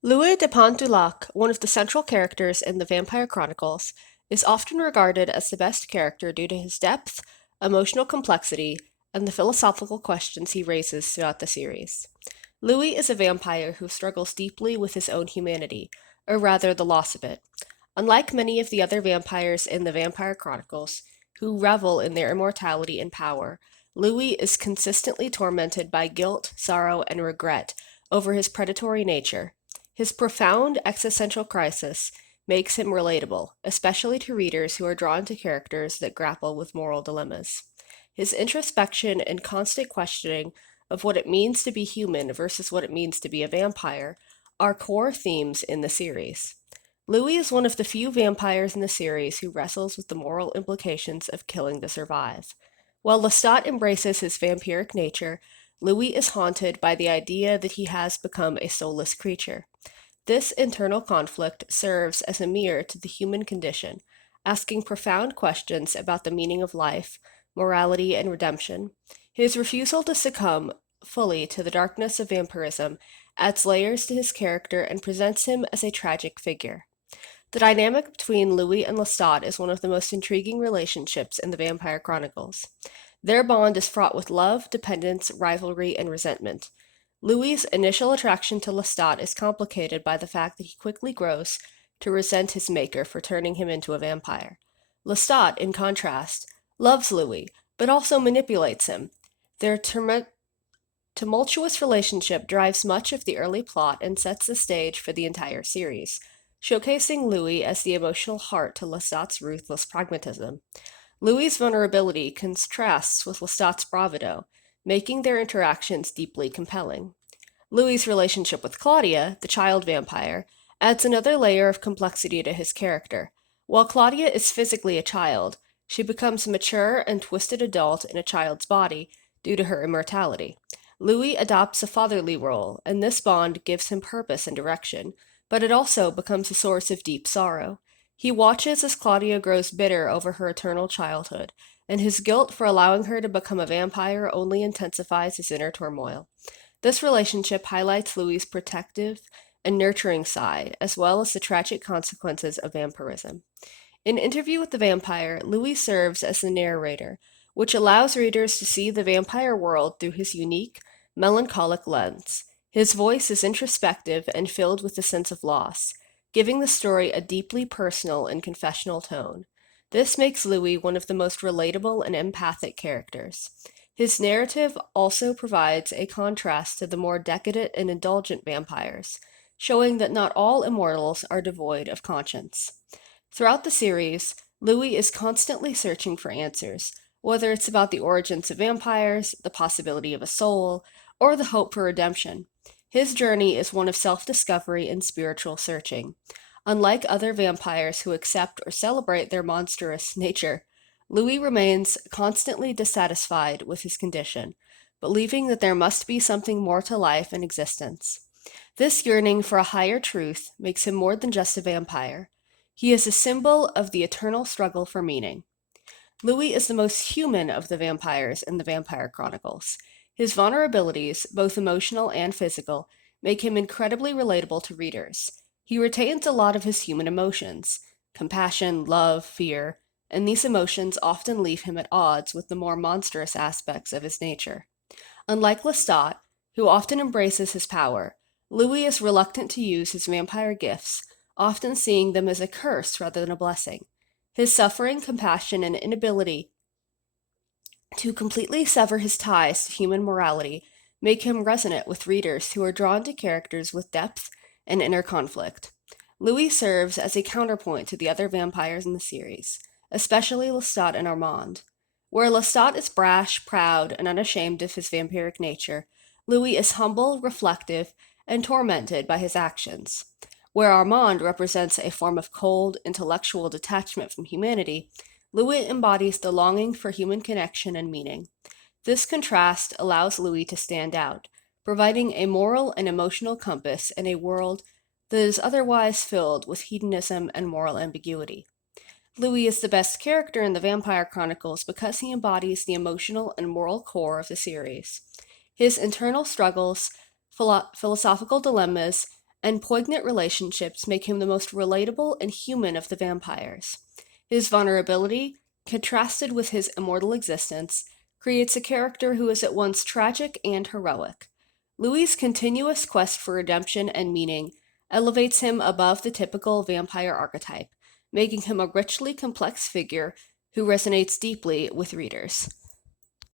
Louis de Pointe, one of the central characters in the Vampire Chronicles, is often regarded as the best character due to his depth, emotional complexity, and the philosophical questions he raises throughout the series. Louis is a vampire who struggles deeply with his own humanity, or rather the loss of it. Unlike many of the other vampires in the Vampire Chronicles, who revel in their immortality and power, Louis is consistently tormented by guilt, sorrow, and regret over his predatory nature. His profound existential crisis makes him relatable, especially to readers who are drawn to characters that grapple with moral dilemmas. His introspection and constant questioning of what it means to be human versus what it means to be a vampire are core themes in the series. Louis is one of the few vampires in the series who wrestles with the moral implications of killing to survive. While Lestat embraces his vampiric nature, Louis is haunted by the idea that he has become a soulless creature. This internal conflict serves as a mirror to the human condition, asking profound questions about the meaning of life, morality, and redemption. His refusal to succumb fully to the darkness of vampirism adds layers to his character and presents him as a tragic figure. The dynamic between Louis and Lestat is one of the most intriguing relationships in the Vampire Chronicles. Their bond is fraught with love, dependence, rivalry, and resentment. Louis's initial attraction to Lestat is complicated by the fact that he quickly grows to resent his maker for turning him into a vampire. Lestat, in contrast, loves Louis, but also manipulates him. Their tumultuous relationship drives much of the early plot and sets the stage for the entire series, showcasing Louis as the emotional heart to Lestat's ruthless pragmatism. Louis's vulnerability contrasts with Lestat's bravado, making their interactions deeply compelling. Louis's relationship with Claudia, the child vampire, adds another layer of complexity to his character. While Claudia is physically a child, she becomes a mature and twisted adult in a child's body due to her immortality. Louis adopts a fatherly role, and this bond gives him purpose and direction, but it also becomes a source of deep sorrow. He watches as Claudia grows bitter over her eternal childhood, and his guilt for allowing her to become a vampire only intensifies his inner turmoil. This relationship highlights Louis's protective and nurturing side, as well as the tragic consequences of vampirism. In Interview with the Vampire, Louis serves as the narrator, which allows readers to see the vampire world through his unique, melancholic lens. His voice is introspective and filled with a sense of loss, giving the story a deeply personal and confessional tone. This makes Louis one of the most relatable and empathic characters. His narrative also provides a contrast to the more decadent and indulgent vampires, showing that not all immortals are devoid of conscience. Throughout the series, Louis is constantly searching for answers, whether it's about the origins of vampires, the possibility of a soul, or the hope for redemption. His journey is one of self discovery and spiritual searching. Unlike other vampires who accept or celebrate their monstrous nature, Louis remains constantly dissatisfied with his condition, believing that there must be something more to life and existence. This yearning for a higher truth makes him more than just a vampire. He is a symbol of the eternal struggle for meaning. Louis is the most human of the vampires in the Vampire Chronicles. His vulnerabilities, both emotional and physical, make him incredibly relatable to readers. He retains a lot of his human emotions compassion, love, fear, and these emotions often leave him at odds with the more monstrous aspects of his nature. Unlike Lestat, who often embraces his power, Louis is reluctant to use his vampire gifts, often seeing them as a curse rather than a blessing. His suffering, compassion, and inability to completely sever his ties to human morality make him resonant with readers who are drawn to characters with depth and inner conflict. Louis serves as a counterpoint to the other vampires in the series, especially Lestat and Armand. Where Lestat is brash, proud, and unashamed of his vampiric nature, Louis is humble, reflective, and tormented by his actions. Where Armand represents a form of cold, intellectual detachment from humanity, Louis embodies the longing for human connection and meaning. This contrast allows Louis to stand out, providing a moral and emotional compass in a world that is otherwise filled with hedonism and moral ambiguity. Louis is the best character in the Vampire Chronicles because he embodies the emotional and moral core of the series. His internal struggles, philosophical dilemmas, and poignant relationships make him the most relatable and human of the vampires. His vulnerability, contrasted with his immortal existence, creates a character who is at once tragic and heroic. Louis's continuous quest for redemption and meaning elevates him above the typical vampire archetype, making him a richly complex figure who resonates deeply with readers.